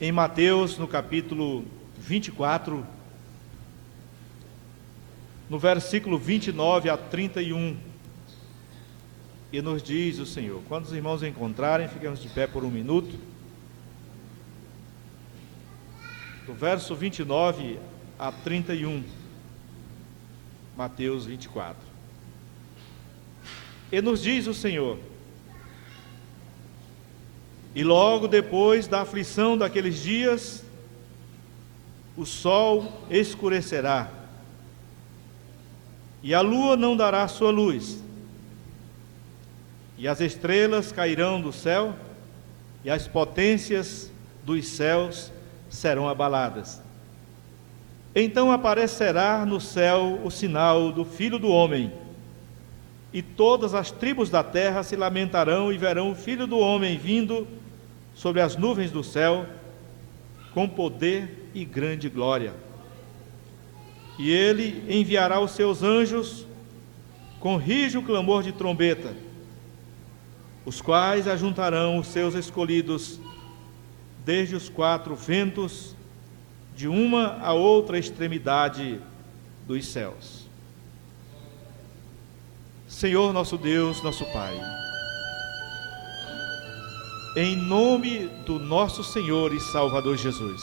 em Mateus, no capítulo 24, no versículo 29 a 31, e nos diz o Senhor. Quando os irmãos encontrarem, ficamos de pé por um minuto. Do verso 29 a 31, Mateus 24. E nos diz o Senhor: e logo depois da aflição daqueles dias, o sol escurecerá, e a lua não dará sua luz, e as estrelas cairão do céu, e as potências dos céus serão abaladas. Então aparecerá no céu o sinal do Filho do Homem, e todas as tribos da terra se lamentarão e verão o Filho do Homem vindo sobre as nuvens do céu, com poder e grande glória. E ele enviará os seus anjos com rijo clamor de trombeta, os quais ajuntarão os seus escolhidos desde os quatro ventos, de uma a outra extremidade dos céus. Senhor nosso Deus, nosso Pai, em nome do nosso Senhor e Salvador Jesus,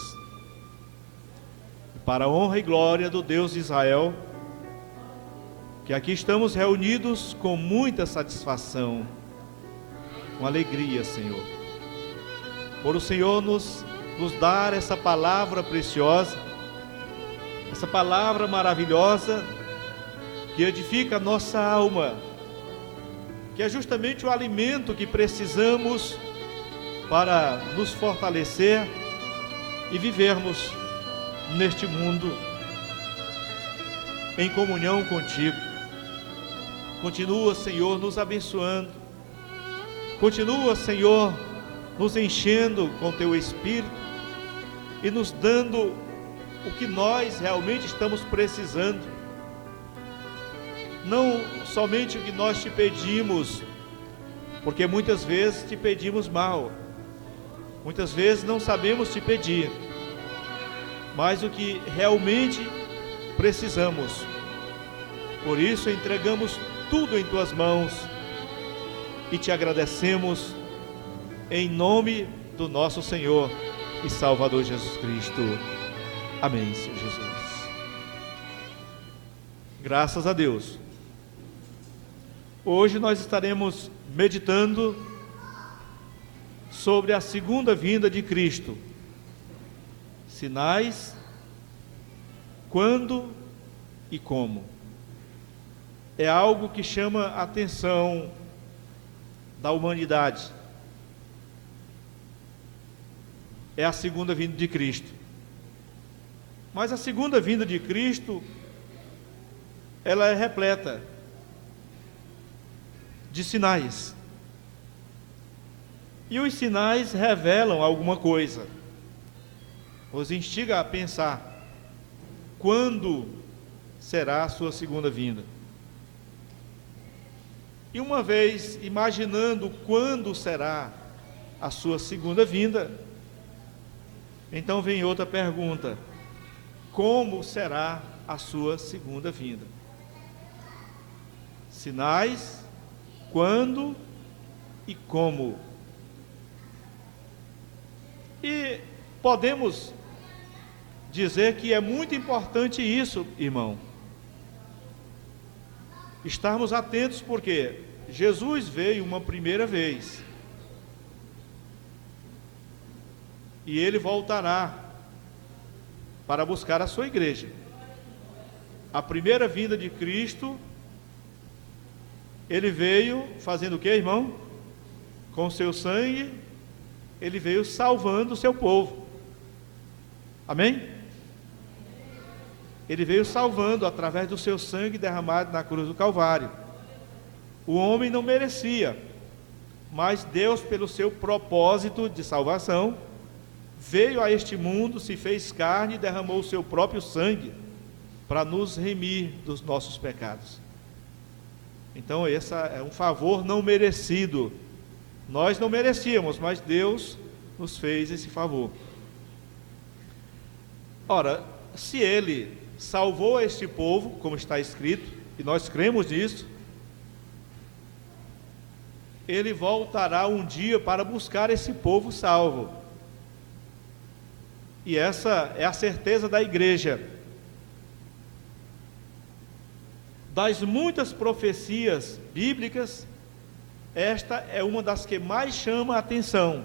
para a honra e glória do Deus de Israel, que aqui estamos reunidos com muita satisfação, com alegria, Senhor, por o Senhor nos dar essa palavra preciosa, essa palavra maravilhosa, que edifica a nossa alma, que é justamente o alimento que precisamos para nos fortalecer e vivermos neste mundo em comunhão contigo. Continua, Senhor, nos abençoando, continua, Senhor, nos enchendo com teu Espírito e nos dando o que nós realmente estamos precisando, não somente o que nós te pedimos, porque muitas vezes te pedimos mal, muitas vezes não sabemos te pedir, mas o que realmente precisamos. Por isso entregamos tudo em tuas mãos e te agradecemos em nome do nosso Senhor e Salvador Jesus Cristo. Amém, Senhor Jesus. Graças a Deus. Hoje nós estaremos meditando sobre a segunda vinda de Cristo. Sinais, quando e como. É algo que chama a atenção da humanidade. É a segunda vinda de Cristo. Mas a segunda vinda de Cristo, ela é repleta de sinais. E os sinais revelam alguma coisa. Nos instiga a pensar: quando será a sua segunda vinda? E uma vez imaginando quando será a sua segunda vinda, então vem outra pergunta: como será a sua segunda vinda? Sinais, quando e como. E podemos dizer que é muito importante isso, irmão, estarmos atentos, porque Jesus veio uma primeira vez e ele voltará para buscar a sua igreja. A primeira vinda de Cristo, ele veio fazendo o que, irmão? Com o seu sangue, ele veio salvando o seu povo. Amém? Ele veio salvando através do seu sangue derramado na cruz do Calvário. O homem não merecia, mas Deus, pelo seu propósito de salvação, veio a este mundo, se fez carne e derramou o seu próprio sangue para nos remir dos nossos pecados. Então esse é um favor não merecido. Nós não merecíamos, mas Deus nos fez esse favor. Ora, se ele salvou este povo, como está escrito, e nós cremos nisso, ele voltará um dia para buscar esse povo salvo. E essa é a certeza da igreja. Das muitas profecias bíblicas, esta é uma das que mais chama a atenção.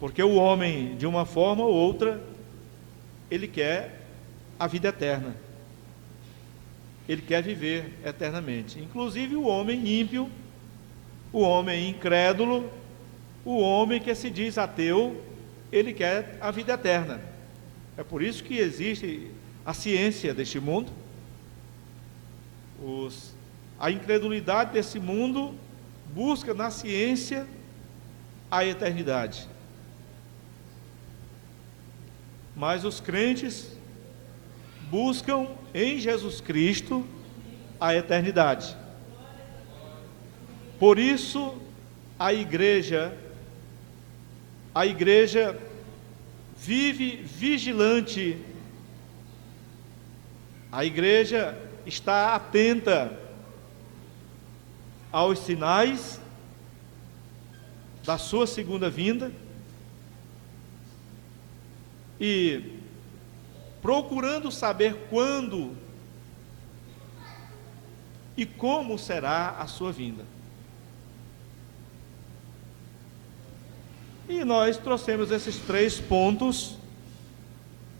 Porque o homem, de uma forma ou outra, ele quer a vida eterna. Ele quer viver eternamente. Inclusive o homem ímpio, o homem incrédulo, o homem que se diz ateu, ele quer a vida eterna. É por isso que existe a ciência deste mundo. A incredulidade desse mundo busca na ciência a eternidade. Mas os crentes buscam em Jesus Cristo a eternidade. Por isso, a igreja vive vigilante, a igreja está atenta aos sinais da sua segunda vinda e procurando saber quando e como será a sua vinda. E nós trouxemos esses 3 pontos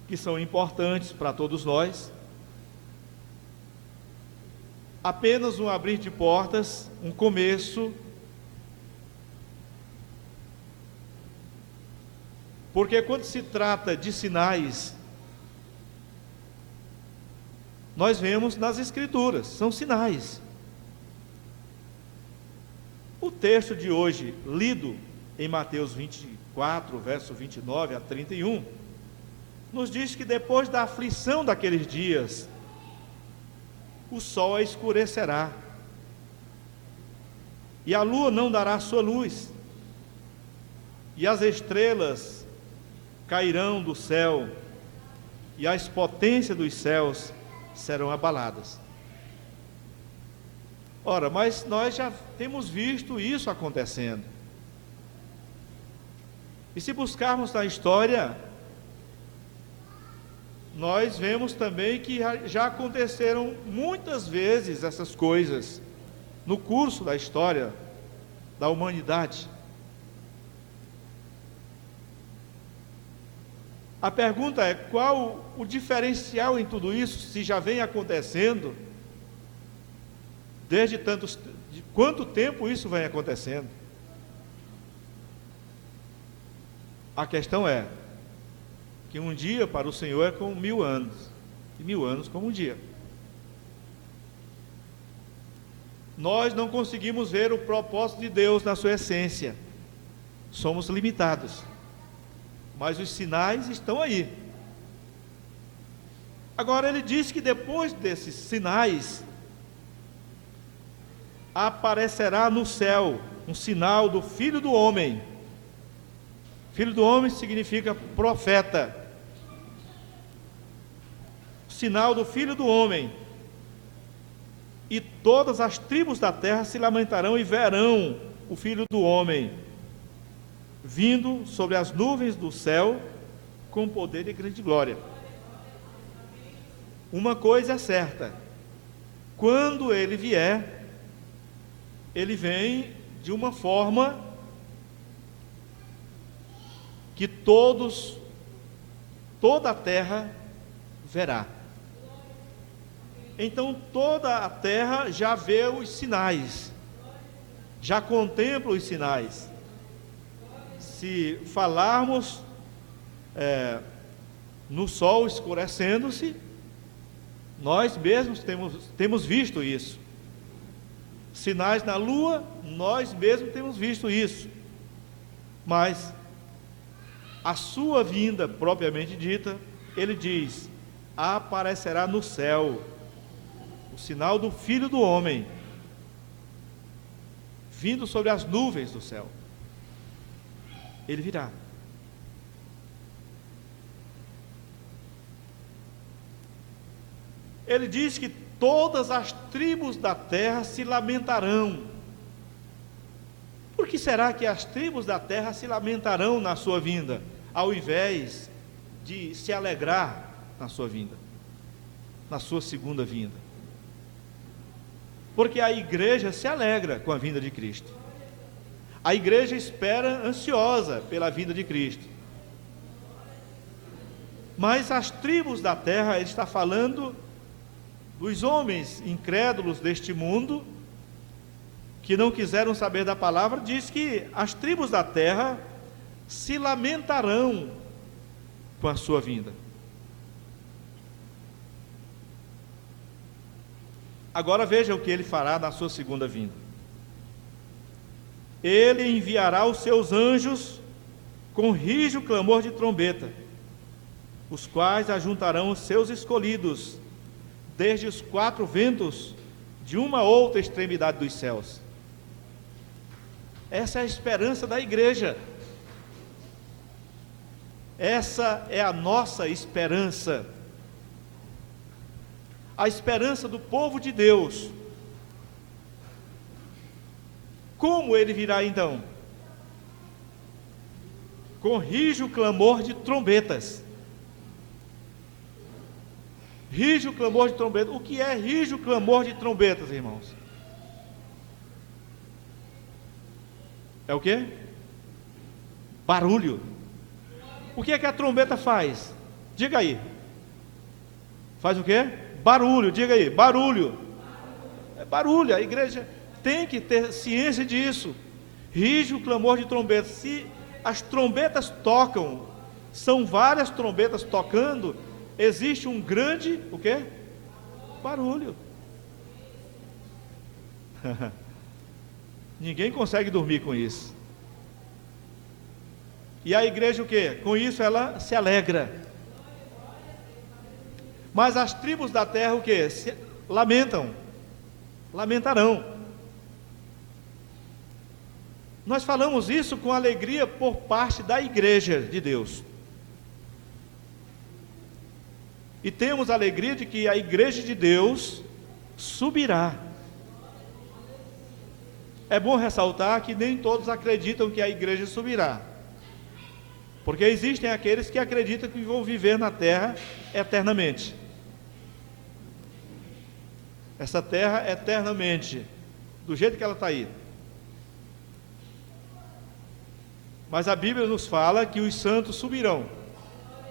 que são importantes para todos nós. Apenas um abrir de portas, um começo, porque quando se trata de sinais, nós vemos nas Escrituras, são sinais. O texto de hoje, lido em Mateus 24, verso 29 a 31, nos diz que depois da aflição daqueles dias, o sol escurecerá, e a lua não dará sua luz, e as estrelas cairão do céu, e as potências dos céus serão abaladas. Ora, mas nós já temos visto isso acontecendo. E se buscarmos na história, nós vemos também que já aconteceram muitas vezes essas coisas no curso da história da humanidade. A pergunta é: qual o diferencial em tudo isso, se já vem acontecendo de quanto tempo isso vem acontecendo? A questão é que um dia para o Senhor é como 1000 anos, e 1000 anos como um dia. Nós não conseguimos ver o propósito de Deus na sua essência, somos limitados, mas os sinais estão aí. Agora ele diz que depois desses sinais, aparecerá no céu um sinal do Filho do Homem. Filho do Homem significa profeta. Sinal do Filho do Homem. E todas as tribos da terra se lamentarão e verão o Filho do Homem vindo sobre as nuvens do céu com poder e grande glória. Uma coisa é certa: quando ele vier, ele vem de uma forma que toda a terra verá. Então toda a terra já vê os sinais, já contempla os sinais. Se falarmos no sol escurecendo-se, nós mesmos temos visto isso. Sinais na lua, nós mesmos temos visto isso. Mas a sua vinda, propriamente dita, ele diz: aparecerá no céu o sinal do Filho do Homem, vindo sobre as nuvens do céu. Ele virá. ele diz que todas as tribos da terra se lamentarão. Por que será que as tribos da terra se lamentarão na sua vinda, ao invés de se alegrar na sua vinda, na sua segunda vinda? Porque a igreja se alegra com a vinda de Cristo. A igreja espera ansiosa pela vinda de Cristo. Mas as tribos da terra, ele está falando dos homens incrédulos deste mundo, que não quiseram saber da palavra, diz que as tribos da terra se lamentarão com a sua vinda. Agora veja o que ele fará na sua segunda vinda. Ele enviará os seus anjos com rijo clamor de trombeta, os quais ajuntarão os seus escolhidos, desde os quatro ventos, de uma outra extremidade dos céus. Essa é a esperança da igreja. Essa é a nossa esperança. A esperança do povo de Deus. Como ele virá então? Com rijo clamor de trombetas. Rijo clamor de trombetas. O que é rijo clamor de trombetas, irmãos? É o quê? Barulho. O que é que a trombeta faz? Diga aí. Faz o quê? Barulho. Diga aí, barulho. É barulho. A igreja tem que ter ciência disso. Rijo clamor de trombetas. Se as trombetas tocam, são várias trombetas tocando, existe um grande, o quê? Barulho. Ninguém consegue dormir com isso. E a igreja o quê? Com isso ela se alegra. Mas as tribos da terra o quê? Se lamentam. Lamentarão. Nós falamos isso com alegria por parte da igreja de Deus. E temos a alegria de que a igreja de Deus subirá. É bom ressaltar que nem todos acreditam que a igreja subirá. Porque existem aqueles que acreditam que vão viver na terra eternamente. Essa terra eternamente, do jeito que ela está aí. Mas a Bíblia nos fala que os santos subirão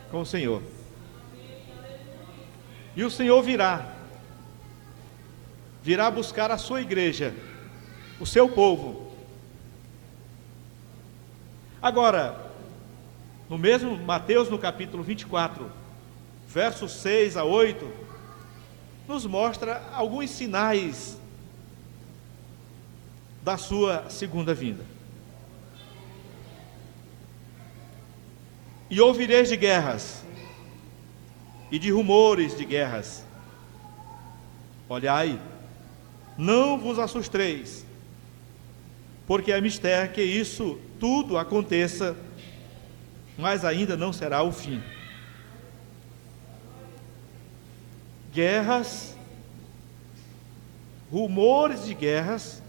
com o Senhor. E o Senhor virá buscar a sua igreja, o seu povo. Agora, no mesmo Mateus, no capítulo 24, versos 6 a 8, nos mostra alguns sinais da sua segunda vinda. E ouvireis de guerras, e de rumores de guerras. Olhai, não vos assusteis, porque é mistério que isso tudo aconteça, mas ainda não será o fim. Guerras, rumores de guerras.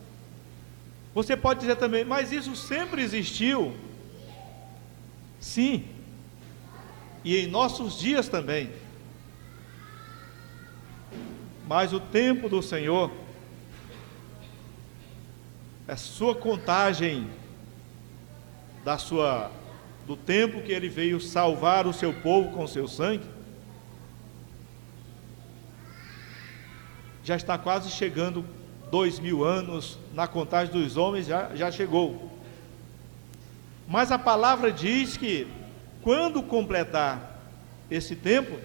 Você pode dizer também, mas isso sempre existiu. Sim, e em nossos dias também. Mas o tempo do Senhor, a sua contagem do tempo que Ele veio salvar o seu povo com o seu sangue, já está quase chegando 2000 anos, na contagem dos homens já chegou. Mas a palavra diz que, quando completar esse tempo,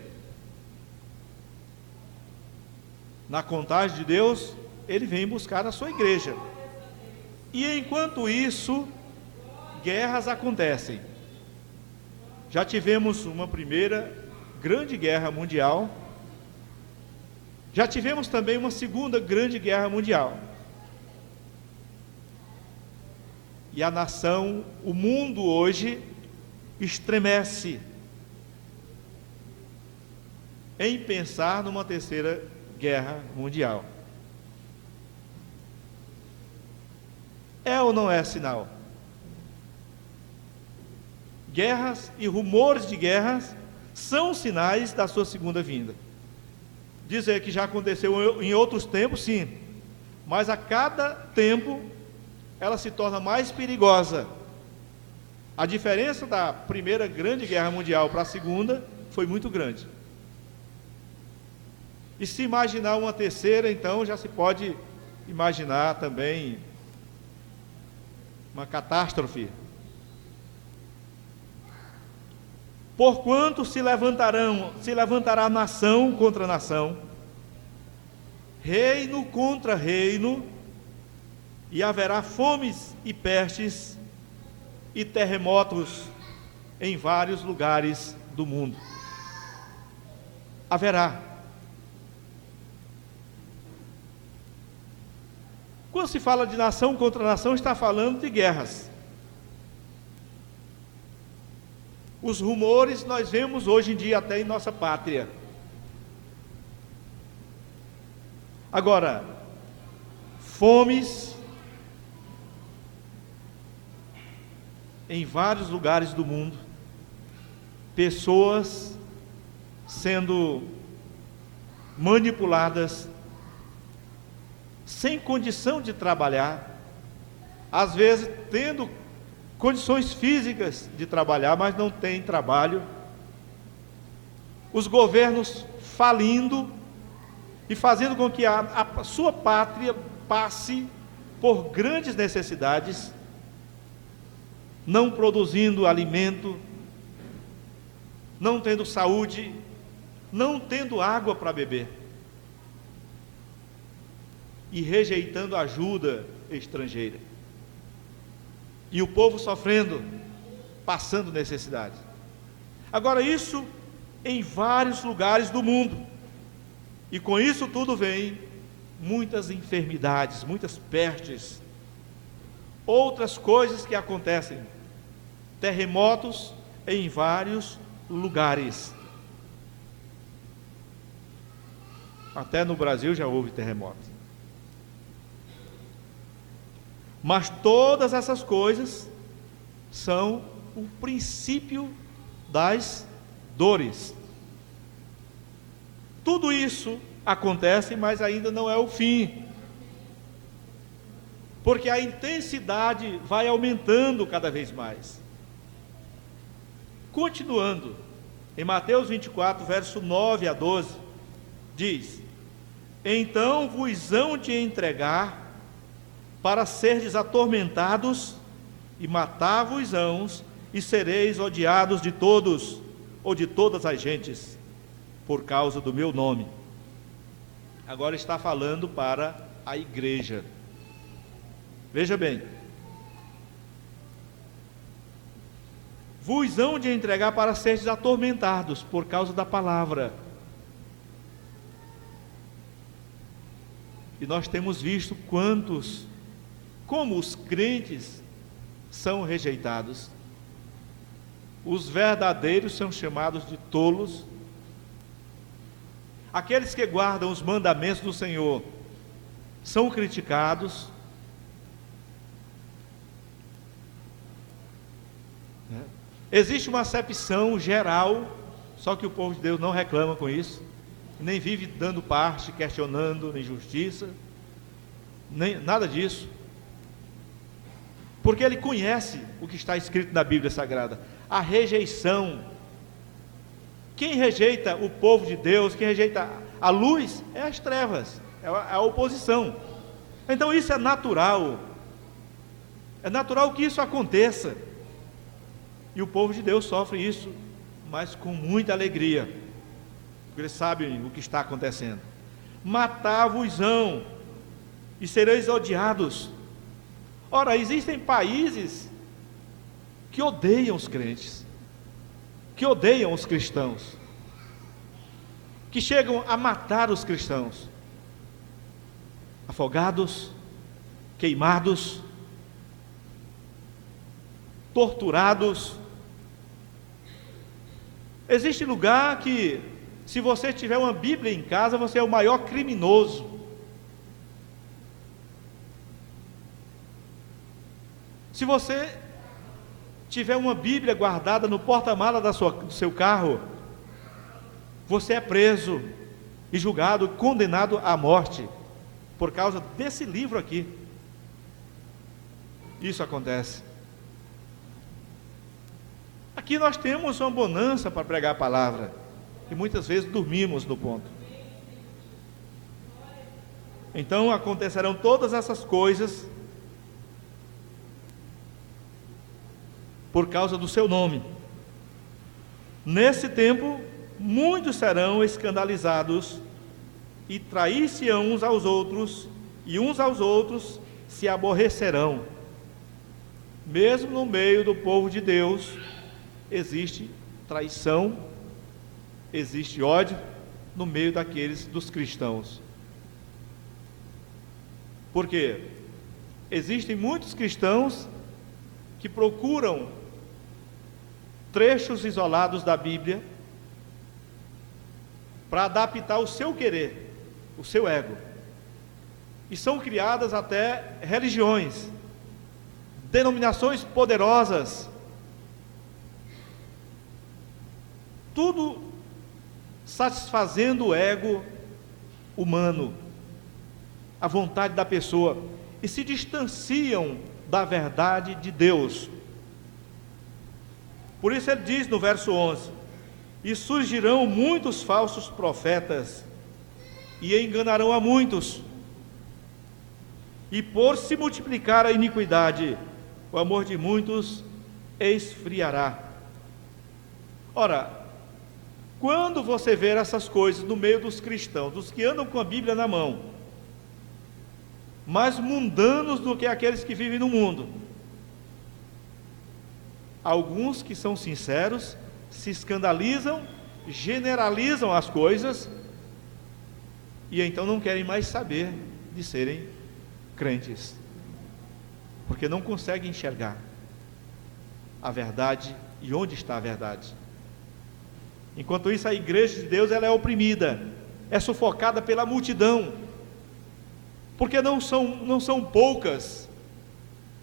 na contagem de Deus, Ele vem buscar a sua igreja. E enquanto isso, guerras acontecem. Já tivemos uma primeira grande guerra mundial. Já tivemos também uma segunda grande guerra mundial. E a nação, o mundo hoje, estremece em pensar numa terceira guerra mundial. É ou não é sinal? Guerras e rumores de guerras são sinais da sua segunda vinda. Dizer que já aconteceu em outros tempos, sim, mas a cada tempo ela se torna mais perigosa. A diferença da primeira grande guerra mundial para a segunda foi muito grande. E se imaginar uma terceira, então já se pode imaginar também uma catástrofe. Porquanto se levantará nação contra nação, reino contra reino, e haverá fomes e pestes e terremotos em vários lugares do mundo. Haverá. Quando se fala de nação contra nação, está falando de guerras. Os rumores nós vemos hoje em dia até em nossa pátria. Agora, fomes em vários lugares do mundo, pessoas sendo manipuladas, sem condição de trabalhar, às vezes tendo condições físicas de trabalhar, mas não tem trabalho, os governos falindo e fazendo com que a sua pátria passe por grandes necessidades, não produzindo alimento, não tendo saúde, não tendo água para beber, e rejeitando ajuda estrangeira. E o povo sofrendo, passando necessidade. Agora, isso em vários lugares do mundo. E com isso tudo vem muitas enfermidades, muitas pestes, outras coisas que acontecem, terremotos em vários lugares. Até no Brasil já houve terremotos. Mas todas essas coisas são o princípio das dores. Tudo isso acontece, mas ainda não é o fim. Porque a intensidade vai aumentando cada vez mais. Continuando, em Mateus 24, verso 9 a 12, diz: então vos hão de entregar para serdes atormentados, e matar-vos-ão, e sereis odiados de todos, ou de todas as gentes, por causa do meu nome. Agora está falando para a igreja. Veja bem, vos hão de entregar para serdes atormentados, por causa da palavra. E nós temos visto como os crentes são rejeitados. Os verdadeiros são chamados de tolos. Aqueles que guardam os mandamentos do Senhor são criticados. Existe uma acepção geral, só que o povo de Deus não reclama com isso, nem vive dando parte, questionando injustiça, nem nada disso. Porque ele conhece o que está escrito na Bíblia Sagrada, a rejeição. Quem rejeita o povo de Deus, quem rejeita a luz, é as trevas, é a oposição. Então isso é natural que isso aconteça, e o povo de Deus sofre isso, mas com muita alegria, porque eles sabem o que está acontecendo. Matar-vos-ão, e sereis odiados. Ora, existem países que odeiam os crentes, que odeiam os cristãos, que chegam a matar os cristãos, afogados, queimados, torturados. Existe lugar que Se você tiver uma Bíblia em casa, você é o maior criminoso. Se você tiver uma Bíblia guardada no porta-mala do seu carro, você é preso e julgado, condenado à morte, por causa desse livro aqui. Isso acontece. Aqui nós temos uma bonança para pregar a palavra, e muitas vezes dormimos no ponto. Então acontecerão todas essas coisas por causa do seu nome. Nesse tempo, muitos serão escandalizados e trair-se-ão uns aos outros, e uns aos outros se aborrecerão. Mesmo no meio do povo de Deus, existe traição, existe ódio no meio dos cristãos. Por quê? Existem muitos cristãos que procuram trechos isolados da Bíblia para adaptar o seu querer, o seu ego. E são criadas até religiões, denominações poderosas, tudo satisfazendo o ego humano, a vontade da pessoa, e se distanciam da verdade de Deus. Por isso ele diz no verso 11: e surgirão muitos falsos profetas, e enganarão a muitos, e por se multiplicar a iniquidade, o amor de muitos esfriará. Ora, quando você ver essas coisas no meio dos cristãos, dos que andam com a Bíblia na mão, mais mundanos do que aqueles que vivem no mundo, alguns que são sinceros se escandalizam, generalizam as coisas, e então não querem mais saber de serem crentes, porque não conseguem enxergar a verdade e onde está a verdade. Enquanto isso, a igreja de Deus, ela é oprimida, é sufocada pela multidão, porque não são poucas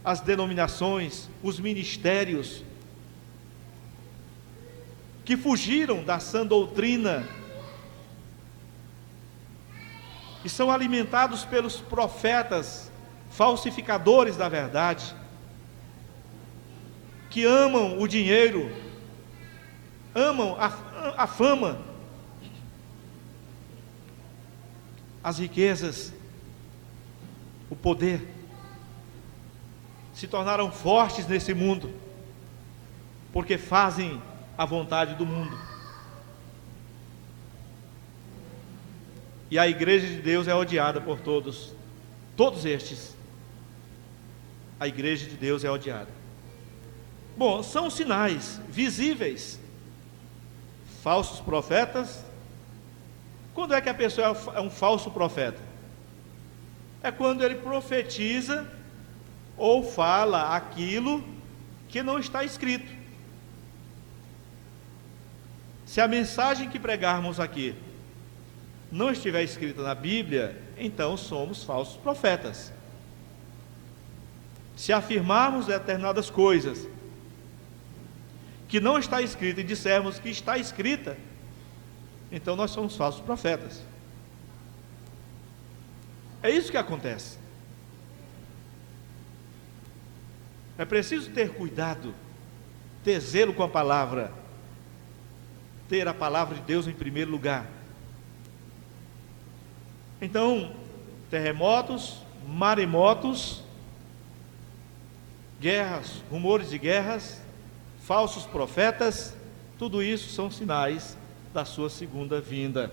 as denominações, os ministérios que fugiram da sã doutrina e são alimentados pelos profetas falsificadores da verdade, que amam o dinheiro, amam a fama, as riquezas, o poder, se tornaram fortes nesse mundo, porque fazem a vontade do mundo. E a igreja de Deus é odiada por todos estes. A igreja de Deus é odiada. Bom, são sinais visíveis. Falsos profetas. Quando é que a pessoa é um falso profeta? É quando ele profetiza ou fala aquilo que não está escrito. Se a mensagem que pregarmos aqui não estiver escrita na Bíblia, então somos falsos profetas. Se afirmarmos determinadas coisas que não está escrita e dissermos que está escrita, então nós somos falsos profetas. É isso que acontece. É preciso ter cuidado, ter zelo com a palavra, ter a palavra de Deus em primeiro lugar. Então, terremotos, maremotos, guerras, rumores de guerras, falsos profetas, tudo isso são sinais da sua segunda vinda.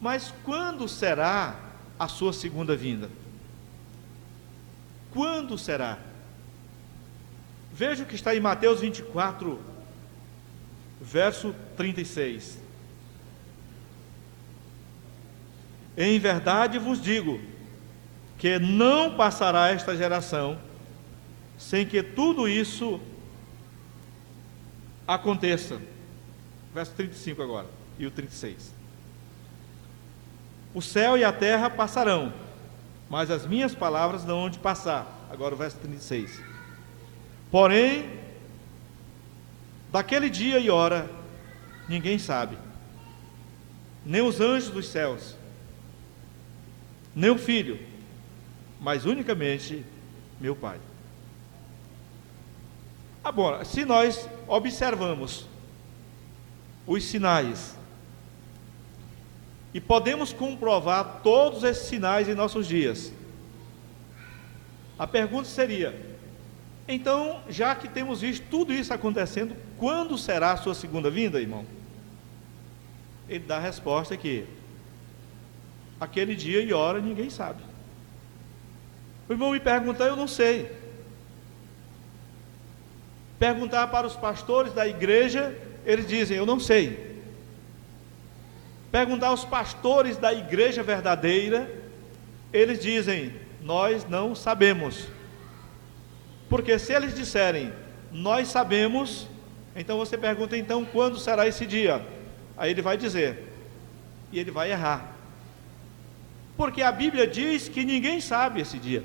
Mas quando será a sua segunda vinda? Quando será? Veja o que está em Mateus 24, verso 36. Em verdade vos digo, que não passará esta geração, sem que tudo isso aconteça. verso 35 agora, e o 36. O céu e a terra passarão, mas as minhas palavras não hão de passar. Agora o verso 36. Porém, daquele dia e hora, ninguém sabe, nem os anjos dos céus, nem o Filho, mas unicamente meu Pai. Agora, se nós observamos os sinais e podemos comprovar todos esses sinais em nossos dias, a pergunta seria: então, já que temos visto tudo isso acontecendo, quando será a sua segunda vinda, irmão? Ele dá a resposta que aquele dia e hora ninguém sabe. O irmão me pergunta, eu não sei. Perguntar para os pastores da igreja, eles dizem, eu não sei. Perguntar aos pastores da igreja verdadeira, eles dizem, nós não sabemos. Porque se eles disserem, nós sabemos, então você pergunta, então quando será esse dia? Aí ele vai dizer, e ele vai errar. Porque a Bíblia diz que ninguém sabe esse dia.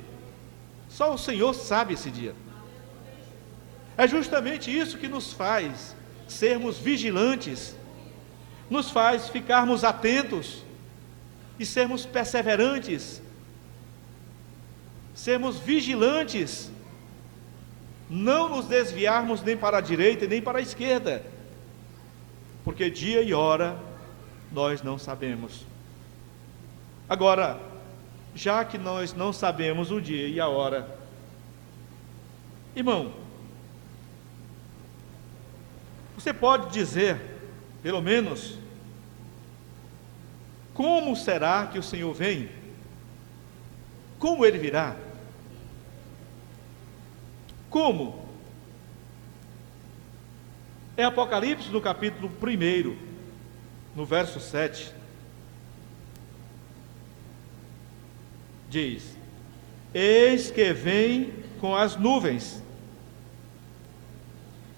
Só o Senhor sabe esse dia. É justamente isso que nos faz sermos vigilantes, nos faz ficarmos atentos e sermos perseverantes, sermos vigilantes, não nos desviarmos nem para a direita nem para a esquerda, porque dia e hora nós não sabemos. Agora, já que nós não sabemos o dia e a hora, irmão, você pode dizer, pelo menos, como será que o Senhor vem? Como Ele virá? Como? É Apocalipse no capítulo 1, no verso 7. Diz, eis que vem com as nuvens,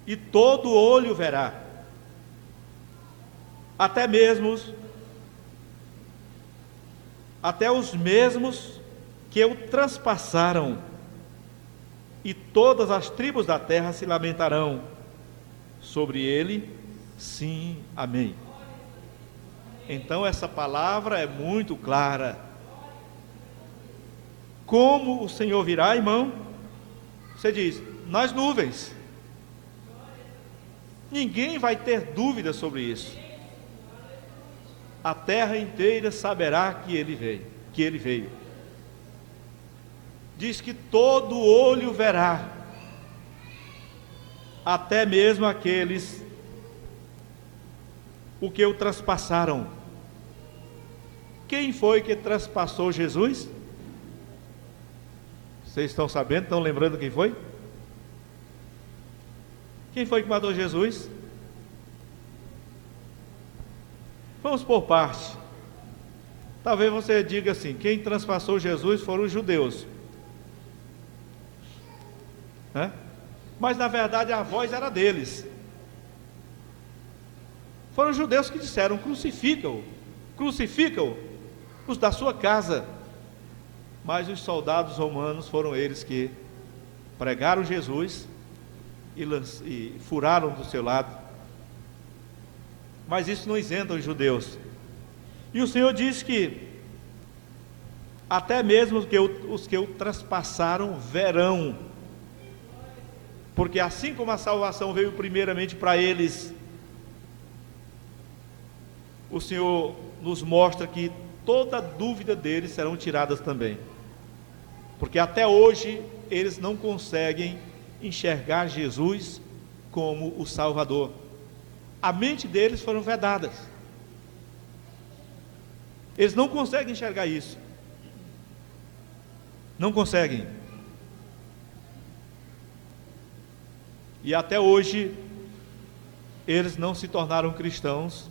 e todo olho verá, até os mesmos que o transpassaram, e todas as tribos da terra se lamentarão sobre ele, sim, amém. Então essa palavra é muito clara. Como o Senhor virá, irmão? Você diz, nas nuvens. Ninguém vai ter dúvida sobre isso. A terra inteira saberá que ele veio. Diz que todo olho verá, até mesmo aqueles o que o transpassaram. Quem foi que transpassou Jesus? Vocês estão sabendo, estão lembrando quem foi? Quem foi que matou Jesus? Vamos por parte. Talvez você diga assim, quem transpassou Jesus foram os judeus, né? Mas na verdade a voz era deles. Foram os judeus que disseram, crucificam os da sua casa. Mas os soldados romanos foram eles que pregaram Jesus e furaram do seu lado. Mas isso não isenta os judeus. E o Senhor diz que até mesmo os que o traspassaram verão. Porque assim como a salvação veio primeiramente para eles, o Senhor nos mostra que toda dúvida deles serão tiradas também. Porque até hoje eles não conseguem enxergar Jesus como o Salvador. A mente deles foram vedadas. Eles não conseguem enxergar isso. Não conseguem. E até hoje eles não se tornaram cristãos.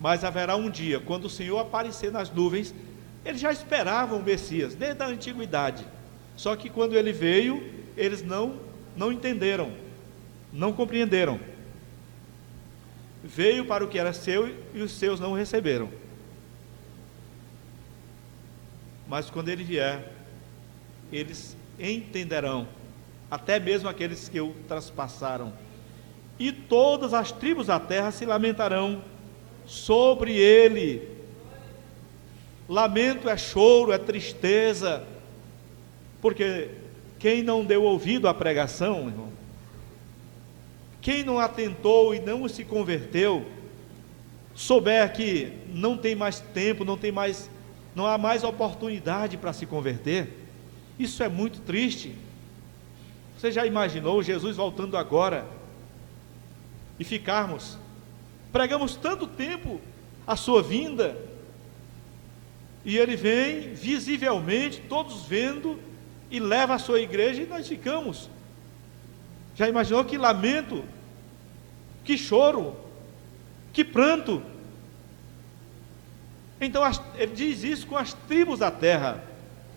Mas haverá um dia, quando o Senhor aparecer nas nuvens, eles já esperavam o Messias, desde a antiguidade. Só que quando ele veio, eles não entenderam, não compreenderam. veio para o que era seu e os seus não o receberam. Mas quando ele vier, eles entenderão, até mesmo aqueles que o traspassaram, e todas as tribos da terra se lamentarão sobre ele. Lamento é choro, é tristeza, porque quem não deu ouvido à pregação, irmão, quem não atentou e não se converteu, souber que não tem mais tempo, não há mais oportunidade para se converter, isso é muito triste. Você já imaginou Jesus voltando agora e pregamos tanto tempo a sua vinda, e ele vem visivelmente, todos vendo, e leva a sua igreja, e nós ficamos. Já imaginou que lamento, que choro, que pranto? Então ele diz isso com as tribos da terra,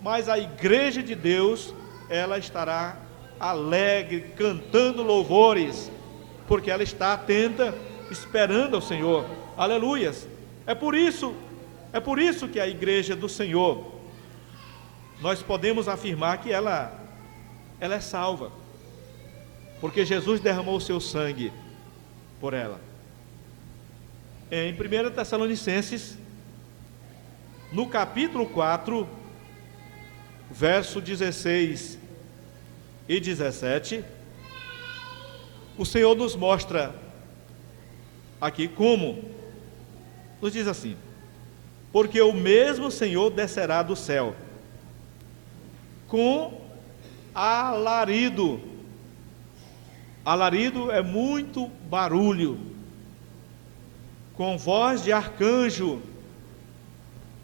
mas a igreja de Deus, ela estará alegre, cantando louvores, porque ela está atenta, esperando ao Senhor. Aleluias. É por isso que a igreja do Senhor, nós podemos afirmar que ela é salva, porque Jesus derramou o seu sangue por ela. Em 1 Tessalonicenses, no capítulo 4, verso 16 e 17, o Senhor nos mostra aqui como, nos diz assim: porque o mesmo Senhor descerá do céu com alarido. Alarido é muito barulho, com voz de arcanjo,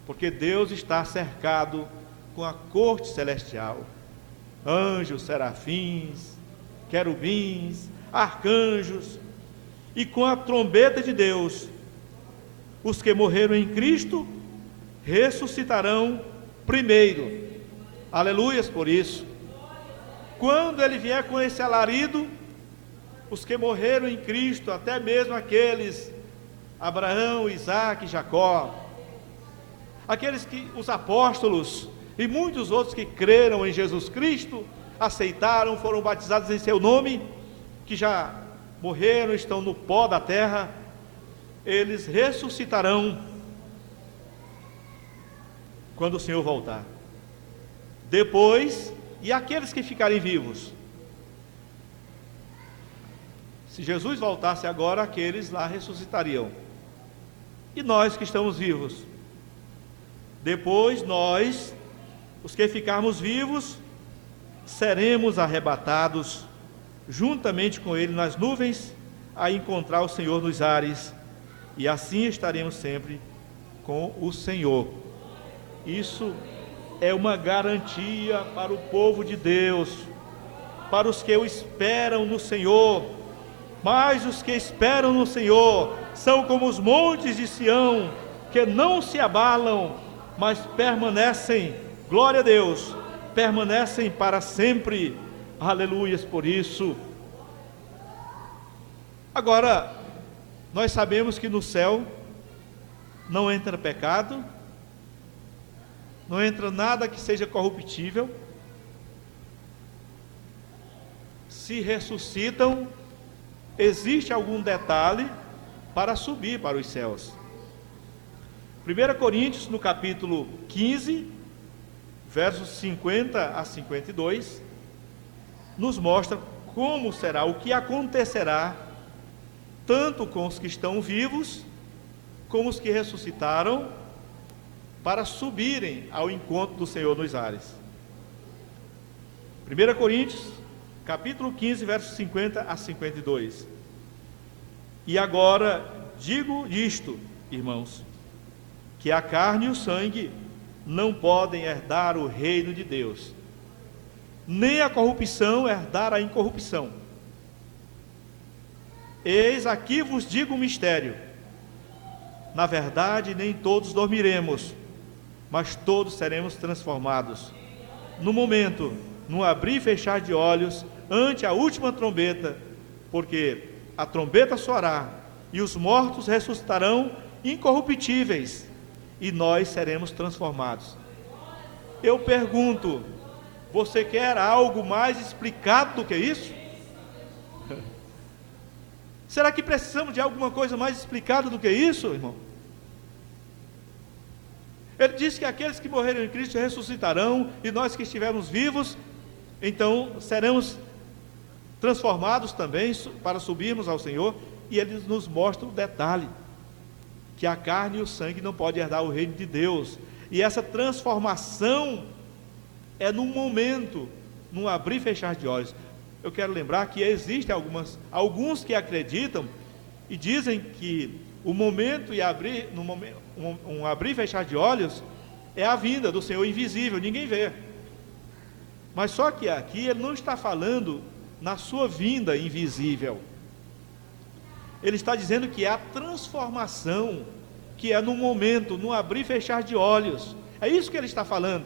porque Deus está cercado com a corte celestial, anjos, serafins, querubins, arcanjos, e com a trombeta de Deus, os que morreram em Cristo ressuscitarão primeiro. Aleluias por isso. Quando ele vier com esse alarido, os que morreram em Cristo, até mesmo aqueles, Abraão, Isaac, Jacó, os apóstolos e muitos outros que creram em Jesus Cristo, aceitaram, foram batizados em seu nome, que já morreram, estão no pó da terra, eles ressuscitarão quando o Senhor voltar. Depois, e aqueles que ficarem vivos, se Jesus voltasse agora, aqueles lá ressuscitariam, e nós que estamos vivos, depois nós, os que ficarmos vivos, seremos arrebatados juntamente com ele nas nuvens, a encontrar o Senhor nos ares, e assim estaremos sempre com o Senhor. Isso é uma garantia para o povo de Deus, para os que o esperam no Senhor. Mas os que esperam no Senhor são como os montes de Sião, que não se abalam, mas permanecem, glória a Deus, permanecem para sempre. Aleluias por isso. Agora, nós sabemos que no céu não entra pecado, não entra nada que seja corruptível, se ressuscitam, existe algum detalhe para subir para os céus. 1 Coríntios, no capítulo 15, versos 50 a 52, nos mostra como será, o que acontecerá, tanto com os que estão vivos, como os que ressuscitaram, para subirem ao encontro do Senhor nos ares. 1 Coríntios, capítulo 15, versos 50 a 52. E agora digo isto, irmãos, que a carne e o sangue não podem herdar o reino de Deus, nem a corrupção herdar a incorrupção. Eis aqui vos digo um mistério: na verdade, nem todos dormiremos, mas todos seremos transformados, no momento, no abrir e fechar de olhos, ante a última trombeta, porque a trombeta soará, e os mortos ressuscitarão incorruptíveis, e nós seremos transformados. Eu pergunto, você quer algo mais explicado do que isso? Será que precisamos de alguma coisa mais explicada do que isso, irmão? Ele diz que aqueles que morreram em Cristo ressuscitarão, e nós que estivermos vivos, então seremos transformados também para subirmos ao Senhor. E ele nos mostra o detalhe, que a carne e o sangue não podem herdar o reino de Deus, e essa transformação é num momento, num abrir e fechar de olhos. Eu quero lembrar que existem alguns que acreditam e dizem que o momento e abrir, um abrir e fechar de olhos é a vinda do Senhor invisível, ninguém vê. Mas só que aqui ele não está falando na sua vinda invisível. Ele está dizendo que é a transformação, que é no momento, no abrir e fechar de olhos. É isso que ele está falando.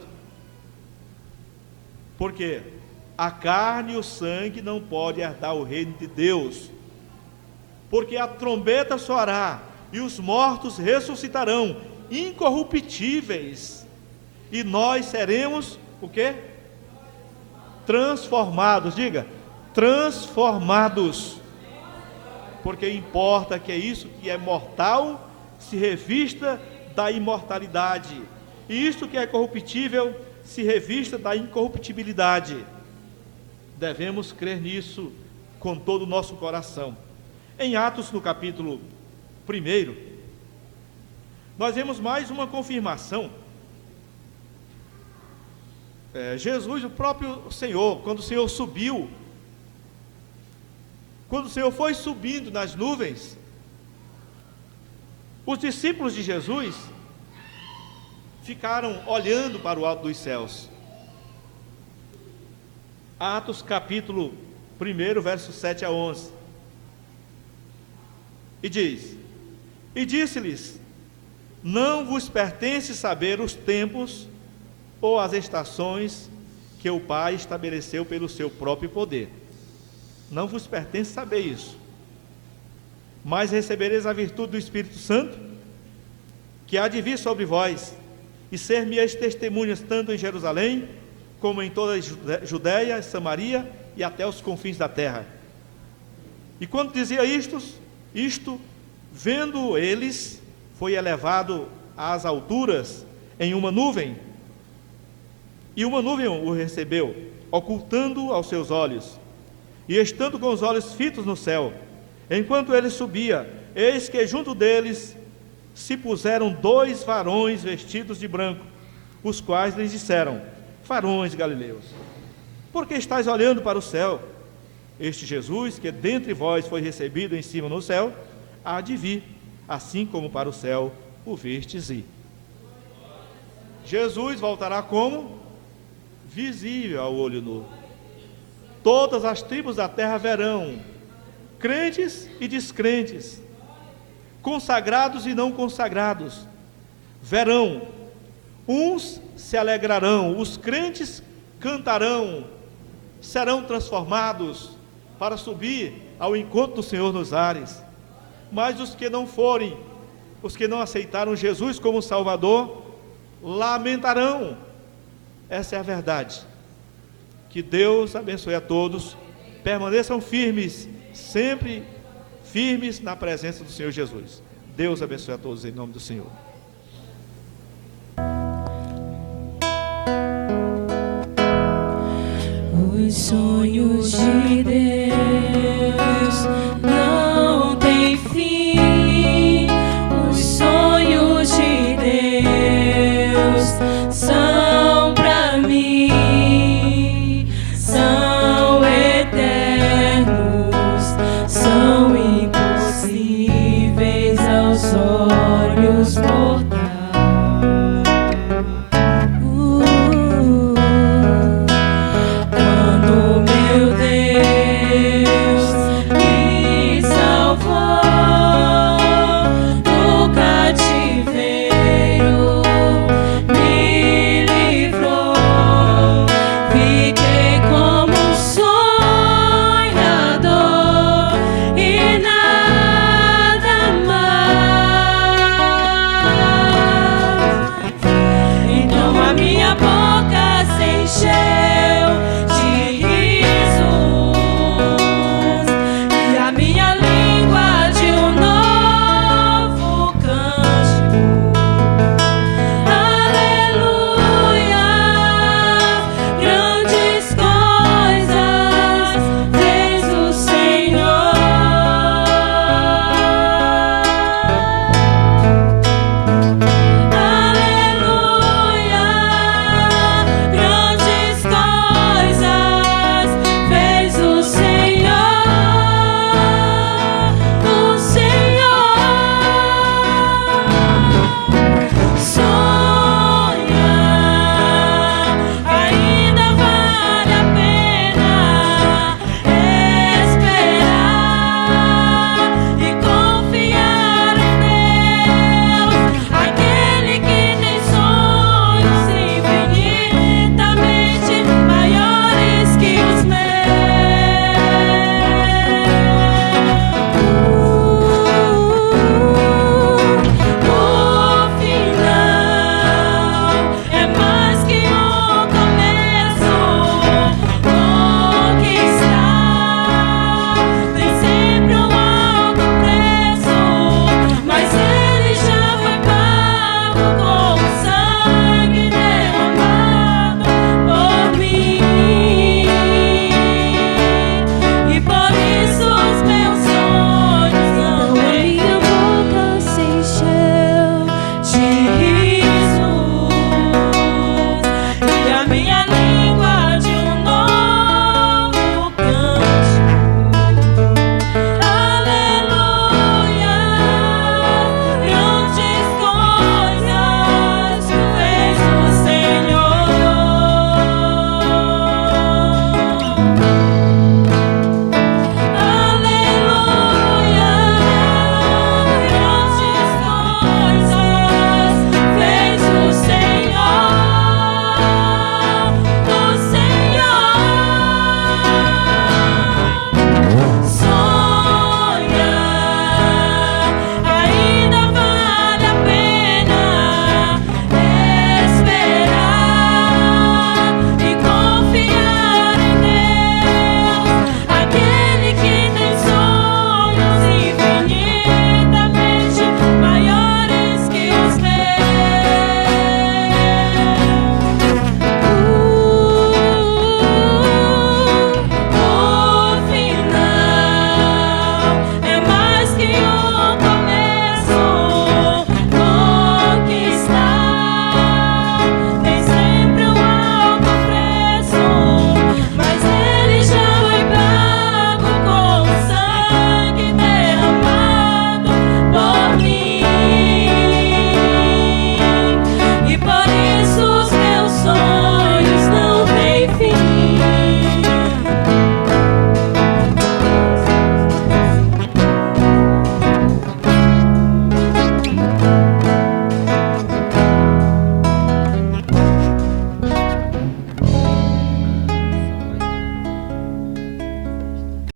Porque a carne e o sangue não podem herdar o reino de Deus. Porque a trombeta soará, e os mortos ressuscitarão, incorruptíveis, e nós seremos, o quê? Transformados, diga, transformados. Porque importa que é isso que é mortal se revista da imortalidade, e isto que é corruptível se revista da incorruptibilidade. Devemos crer nisso com todo o nosso coração. Em Atos, no capítulo 1, nós vemos mais uma confirmação. Jesus, o próprio Senhor, quando o Senhor subiu, quando o Senhor foi subindo nas nuvens, os discípulos de Jesus ficaram olhando para o alto dos céus. Atos capítulo 1, versos 7 a 11. E diz: E disse-lhes: Não vos pertence saber os tempos ou as estações que o Pai estabeleceu pelo seu próprio poder. Não vos pertence saber isso. Mas recebereis a virtude do Espírito Santo, que há de vir sobre vós, e ser-me-eis testemunhas tanto em Jerusalém, como em toda a Judéia, Samaria e até os confins da terra. E quando dizia isto, vendo eles, foi elevado às alturas em uma nuvem, e uma nuvem o recebeu, ocultando aos seus olhos. E estando com os olhos fitos no céu, enquanto ele subia, eis que junto deles se puseram 2 varões vestidos de branco, os quais lhes disseram: Varões galileus, por que estáis olhando para o céu? Este Jesus, que dentre vós foi recebido em cima no céu, há de vir, assim como para o céu o vistes ir. Jesus voltará como? Visível ao olho nu. Todas as tribos da terra verão, crentes e descrentes, consagrados e não consagrados, verão. Uns se alegrarão, os crentes cantarão, serão transformados para subir ao encontro do Senhor nos ares. Mas os que não forem, os que não aceitaram Jesus como Salvador, lamentarão. Essa é a verdade. Que Deus abençoe a todos, permaneçam firmes, sempre firmes na presença do Senhor Jesus. Deus abençoe a todos em nome do Senhor.